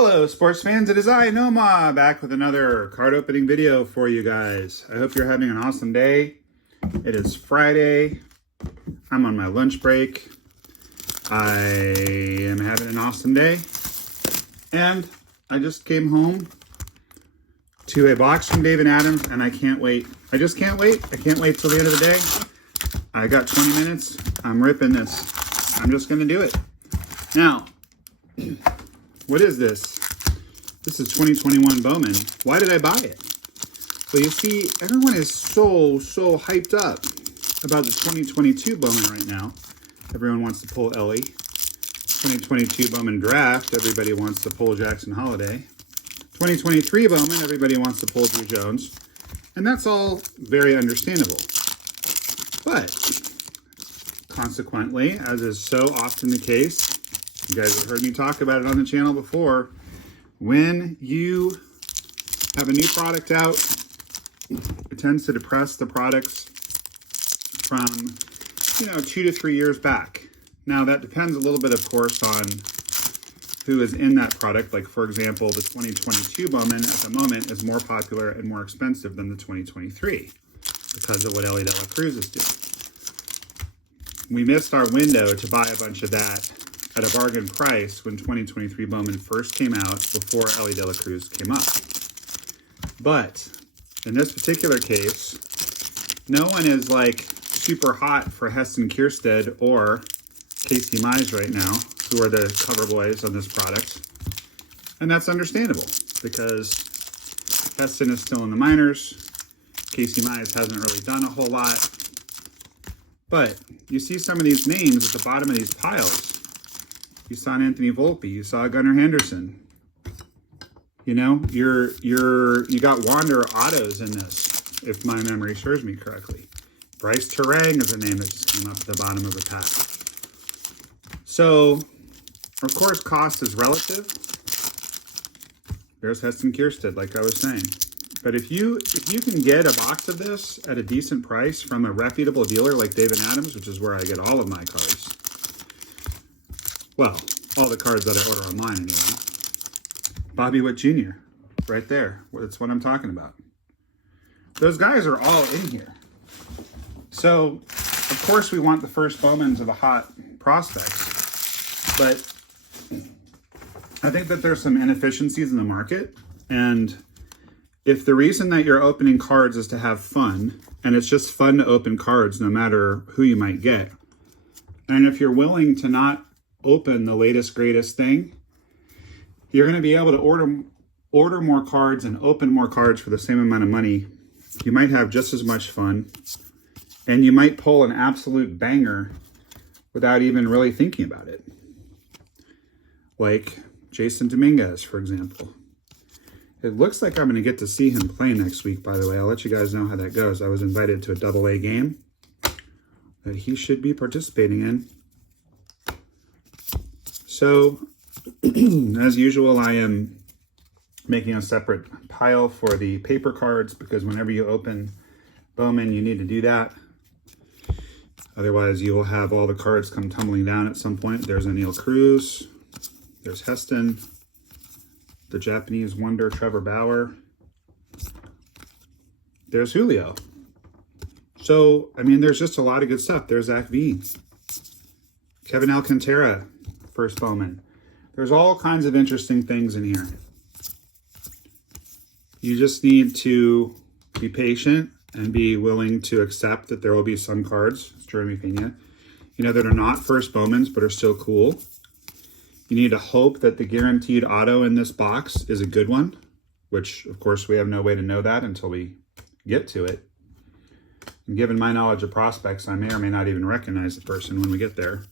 Hello sports fans, it is I, Nomah, back with another card opening video for you guys. I hope you're having an awesome day. It is Friday. I'm on my lunch break. I am having an awesome day. And I just came home to a box from Dave & Adams and I can't wait. I just can't wait. I can't wait till the end of the day. I got 20 minutes. I'm ripping this. I'm just going to do it. Now, what is this? This is 2021 Bowman. Why did I buy it? Well, you see, everyone is so hyped up about the 2022 Bowman right now. Everyone wants to pull Ellie. 2022 Bowman Draft, everybody wants to pull Jackson Holiday. 2023 Bowman, everybody wants to pull Drew Jones. And that's all very understandable. But, consequently, as is so often the case, you guys have heard me talk about it on the channel before, when you have a new product out, it tends to depress the products from, 2 to 3 years back. Now, that depends a little bit, of course, on who is in that product. Like, for example, the 2022 Bowman at the moment is more popular and more expensive than the 2023 because of what Ellie De La Cruz is doing. We missed our window to buy a bunch of that at a bargain price when 2023 Bowman first came out before Ellie De La Cruz came up. But in this particular case, no one is like super hot for Heston Kjerstad or Casey Mize right now, who are the cover boys on this product. And that's understandable because Heston is still in the minors. Casey Mize hasn't really done a whole lot. But you see some of these names at the bottom of these piles. You saw Anthony Volpe, you saw Gunnar Henderson. You got Wander autos in this, if my memory serves me correctly. Bryce Terang is a name that just came up at the bottom of the pack. So, of course, cost is relative. There's Heston Kjerstad, like I was saying. But if you can get a box of this at a decent price from a reputable dealer like Dave & Adams, which is where I get all of my cards, well, all the cards that I order online anyway. Bobby Witt Jr., right there. That's what I'm talking about. Those guys are all in here. So, of course, we want the first Bowmans of the hot prospects. But I think that there's some inefficiencies in the market. And if the reason that you're opening cards is to have fun, and it's just fun to open cards no matter who you might get, and if you're willing to not open the latest, greatest thing, you're going to be able to order more cards and open more cards for the same amount of money. You might have just as much fun, and you might pull an absolute banger without even really thinking about it. Like Jason Dominguez, for example. It looks like I'm going to get to see him play next week, by the way. I'll let you guys know how that goes. I was invited to a AA game that he should be participating in. So, as usual, I am making a separate pile for the paper cards because whenever you open Bowman, you need to do that. Otherwise, you will have all the cards come tumbling down at some point. There's Neil Cruz. There's Heston. The Japanese wonder, Trevor Bauer. There's Julio. So, I mean, there's just a lot of good stuff. There's Zach Veen. Kevin Alcantara, first Bowman. There's all kinds of interesting things in here. You just need to be patient and be willing to accept that there will be some cards, Jeremy Pena, that are not first Bowmans but are still cool. You need to hope that the guaranteed auto in this box is a good one, which, of course, we have no way to know that until we get to it. And given my knowledge of prospects, I may or may not even recognize the person when we get there.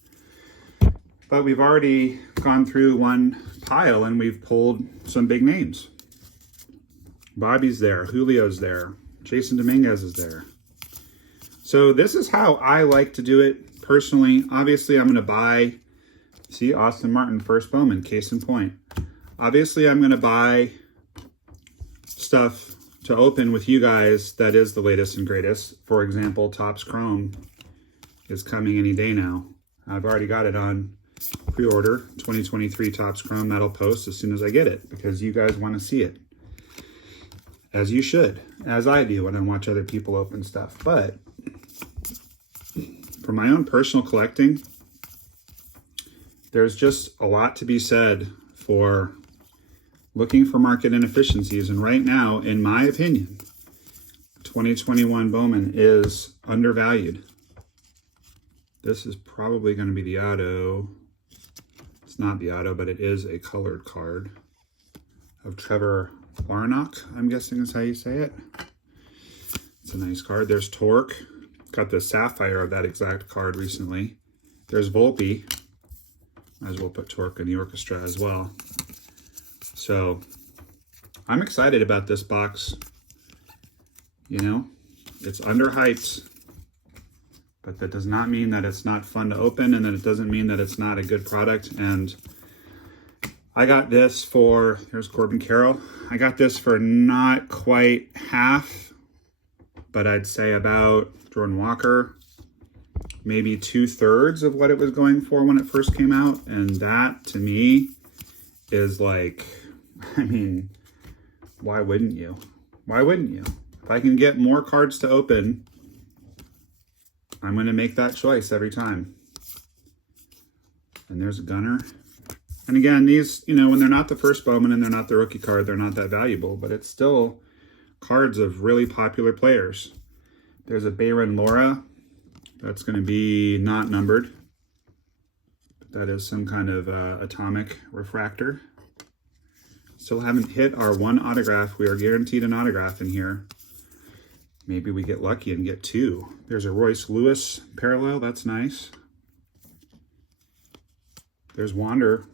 But we've already gone through one pile and we've pulled some big names. Bobby's there, Julio's there, Jason Dominguez is there. So this is how I like to do it personally. Obviously, I'm going to buy, see, Austin Martin, first Bowman, case in point. Obviously, I'm going to buy stuff to open with you guys that is the latest and greatest. For example, Topps Chrome is coming any day now. I've already got it on pre-order 2023 Topps Chrome Metal Post as soon as I get it, because you guys want to see it. As you should, as I do when I watch other people open stuff. But for my own personal collecting, there's just a lot to be said for looking for market inefficiencies. And right now, in my opinion, 2021 Bowman is undervalued. This is probably going to be the auto. It's not the auto, but it is a colored card of Trevor Larnach, I'm guessing is how you say it. It's a nice card. There's Torque. Got the Sapphire of that exact card recently. There's Volpe. Might as well put Torque in the orchestra as well. So I'm excited about this box. You know, it's underhyped, but that does not mean that it's not fun to open, and then it doesn't mean that it's not a good product. And I got this for, there's Corbin Carroll. I got this for not quite half, but I'd say about Jordan Walker, maybe 2/3 of what it was going for when it first came out. And that to me is like, I mean, why wouldn't you? Why wouldn't you? If I can get more cards to open, I'm going to make that choice every time. And there's a Gunner. And again, these, you know, when they're not the first Bowman and they're not the rookie card, they're not that valuable, but it's still cards of really popular players. There's a Bayron Laura. That's going to be not numbered. That is some kind of atomic refractor. Still haven't hit our one autograph. We are guaranteed an autograph in here. Maybe we get lucky and get two. There's a Royce Lewis parallel. That's nice. There's Wander.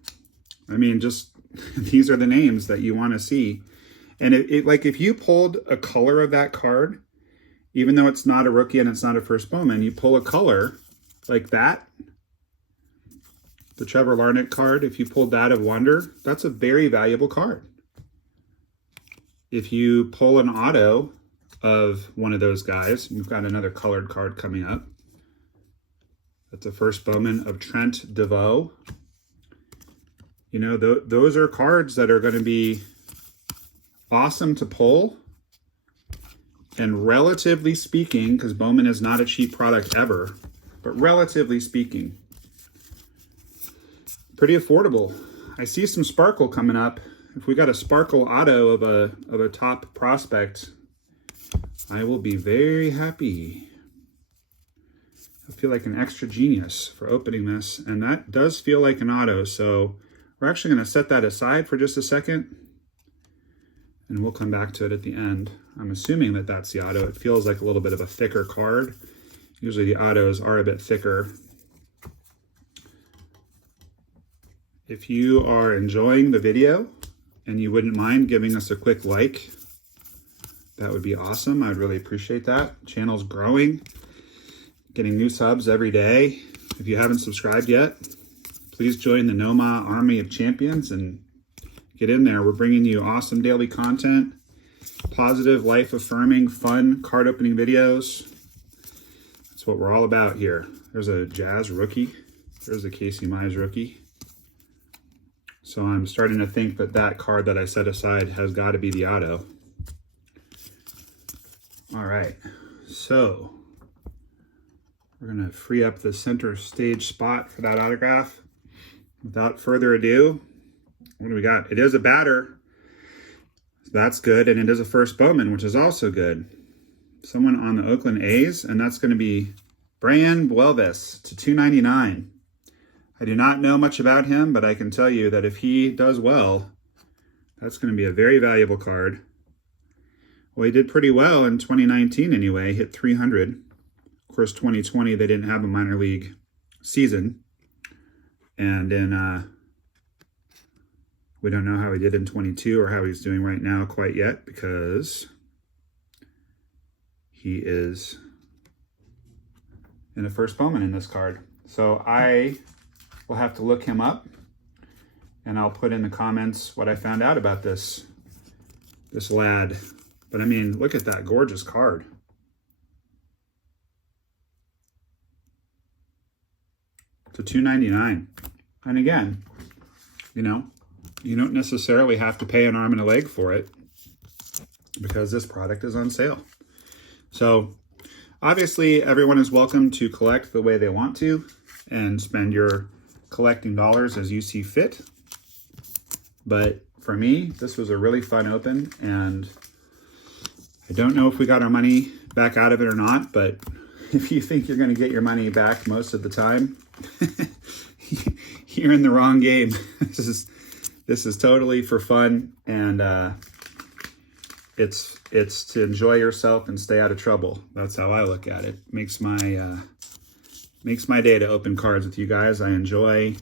I mean, just these are the names that you want to see. And like if you pulled a color of that card, even though it's not a rookie and it's not a first Bowman, you pull a color like that, the Trevor Larnach card, if you pulled that of Wander, that's a very valuable card. If you pull an auto of one of those guys, we've got another colored card coming up. That's the first Bowman of Trent DeVoe. You know, those are cards that are going to be awesome to pull. And relatively speaking, because Bowman is not a cheap product ever, but relatively speaking, pretty affordable. I see some sparkle coming up. If we got a sparkle auto of a top prospect, I will be very happy. I feel like an extra genius for opening this, and that does feel like an auto, so we're actually going to set that aside for just a second, and we'll come back to it at the end. I'm assuming that that's the auto. It feels like a little bit of a thicker card. Usually the autos are a bit thicker. If you are enjoying the video and you wouldn't mind giving us a quick like, that would be awesome. I'd really appreciate that. Channel's growing, getting new subs every day. If you haven't subscribed yet, please join the Nomah Army of Champions and get in there. We're bringing you awesome daily content, positive, life-affirming, fun card opening videos. That's what we're all about here. There's a Jazz rookie. There's a Casey Mize rookie. So I'm starting to think that that card that I set aside has got to be the auto. All right, so we're going to free up the center stage spot for that autograph. Without further ado, what do we got? It is a batter. That's good, and it is a first Bowman, which is also good. Someone on the Oakland A's, and that's going to be Brian Buelvis to 299. I do not know much about him, but I can tell you that if he does well, that's going to be a very valuable card. Well, he did pretty well in 2019 anyway, hit 300. Of course, 2020, they didn't have a minor league season. And in, we don't know how he did in 22 or how he's doing right now quite yet, because he is in the first Bowman in this card. So I will have to look him up, and I'll put in the comments what I found out about this lad. But I mean, look at that gorgeous card. To $299. And again, you know, you don't necessarily have to pay an arm and a leg for it because this product is on sale. So obviously everyone is welcome to collect the way they want to and spend your collecting dollars as you see fit. But for me, this was a really fun open, and I don't know if we got our money back out of it or not, but if you think you're going to get your money back most of the time, you're in the wrong game. This is totally for fun, and it's to enjoy yourself and stay out of trouble. That's how I look at it. Makes my day to open cards with you guys. I enjoy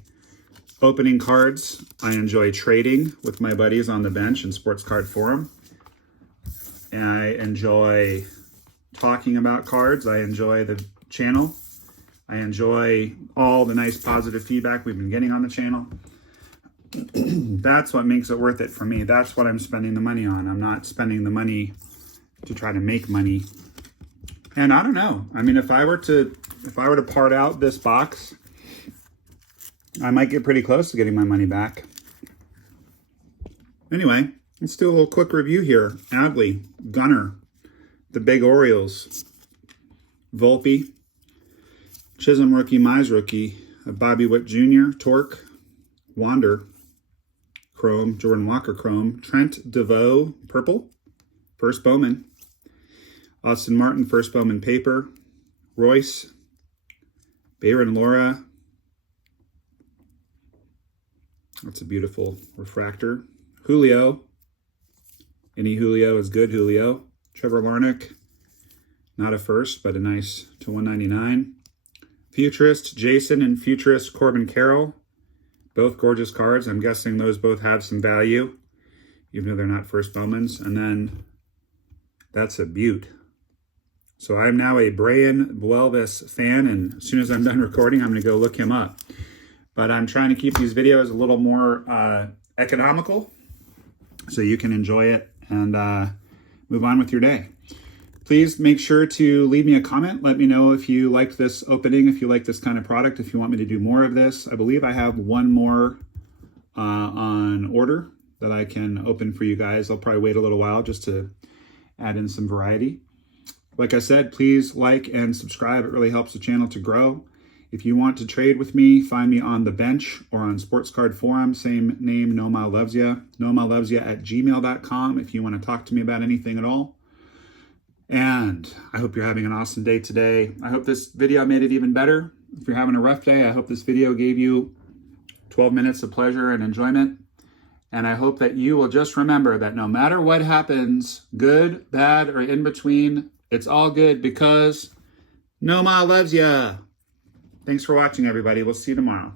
opening cards. I enjoy trading with my buddies on the bench in Sports Card Forum. And I enjoy talking about cards. I enjoy the channel. I enjoy all the nice positive feedback we've been getting on the channel. That's what makes it worth it for me. That's what I'm spending the money on. I'm not spending the money to try to make money. And I don't know. I mean, if I were to part out this box, I might get pretty close to getting my money back. Anyway, let's do a little quick review here. Adley, Gunner, the Big Orioles, Volpe, Chisholm rookie, Mize rookie, Bobby Witt Jr., Torque, Wander, Chrome, Jordan Walker Chrome, Trent DeVoe, Purple, first Bowman, Austin Martin, first Bowman Paper, Royce, Bayron Laura, that's a beautiful refractor, Julio, any Julio is good Julio, Trevor Larnach, not a first, but a nice to 199, Futurist Jason and Futurist Corbin Carroll, both gorgeous cards. I'm guessing those both have some value, even though they're not first Bowmans. And then that's a beaut. So I'm now a Brian Buelvis fan, and as soon as I'm done recording, I'm going to go look him up. But I'm trying to keep these videos a little more economical so you can enjoy it and move on with your day. Please make sure to leave me a comment. Let me know if you liked this opening, if you like this kind of product, if you want me to do more of this. I believe I have one more on order that I can open for you guys. I'll probably wait a little while just to add in some variety. Like I said, please like and subscribe. It really helps the channel to grow. If you want to trade with me, find me on the bench or on Sports Card Forum, same name, NomahLovesYah, NomahLovesYah@gmail.com if you want to talk to me about anything at all. And I hope you're having an awesome day today. I hope this video made it even better. If you're having a rough day, I hope this video gave you 12 minutes of pleasure and enjoyment. And I hope that you will just remember that no matter what happens, good, bad, or in between, it's all good because Nomah loves ya. Thanks for watching, everybody. We'll see you tomorrow.